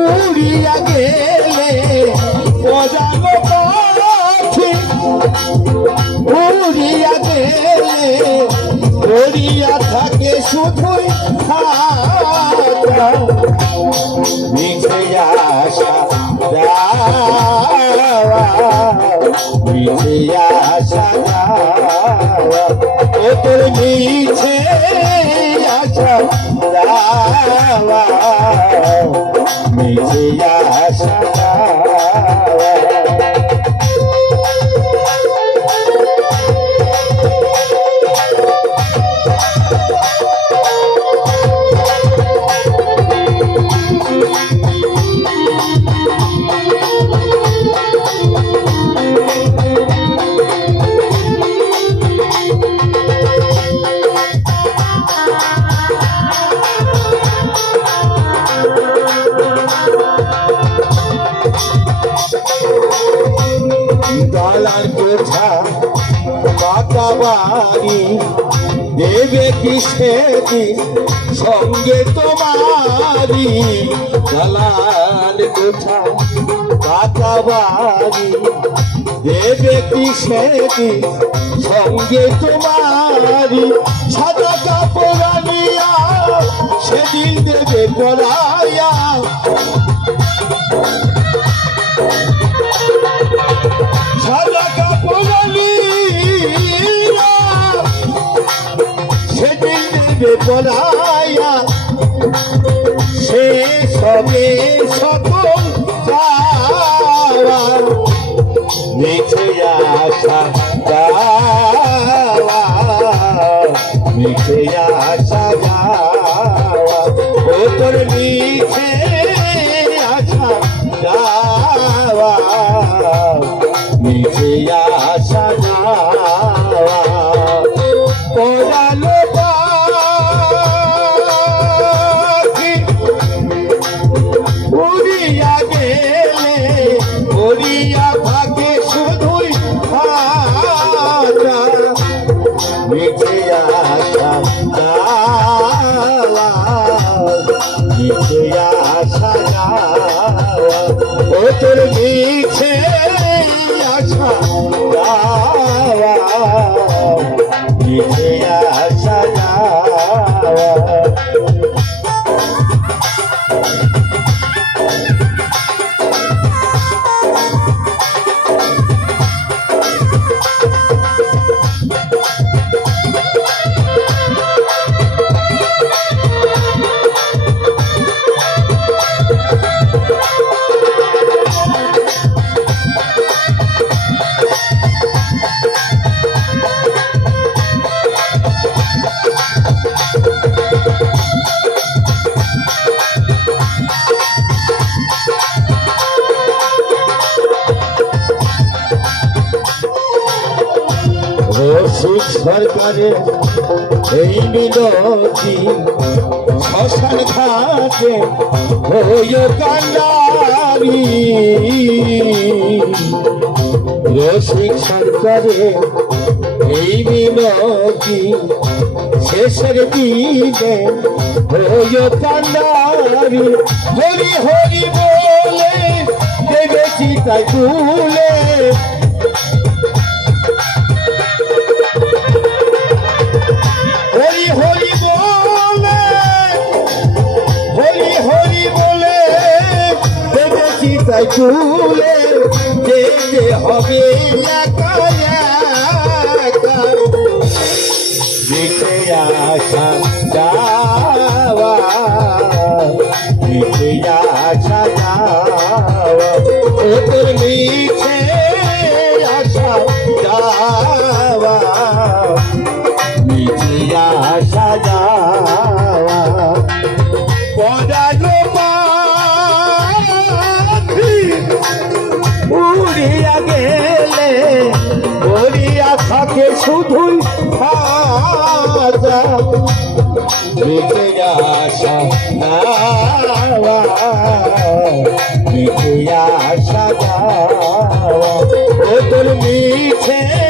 উড়িয়া গেলে বলালো পাখি উড়িয়া থাকে শুধুই খাতা যাওয়া মিছে আশা যাওয়া ও তোর মিছে আশা বাড়ি দেবে কি সেদিন? সঙ্গে তোমারি গালার কোঠা পাকা বাড়ি। দেবে কি সেদিন? সঙ্গে তোমারি সাদা কাপড় আনিয়া সেদিন দেবে পড়াইয়া দেবে পড়াইয়া সে সবে সকল যাওয়া মিছে আশা যাওয়া মিছে আশা যাওয়া ও তোর মিছে আশা যাওয়া মিছে আশা যাওয়া মিঠে আশা যাওয়া ও তোর মিঠে আশা যাওয়া মিঠে আশা রসিক সরকারের এই মিনতি শ্মশান ঘাটে হইয় কান্ডারি রসিক সরকারের এই মিনতি শেষের দিনে হইয় কান্ডারি হরি হরি বলে দেবে চিতায় তুলে। তুলে যেতে হবে। দেখে আসা যাওয়া দেখে আসা যাওয়া ও তোর মিছে আসা যাওয়া শুধুই খাজা মিছে মিঠে আশা ও তোর মিঠে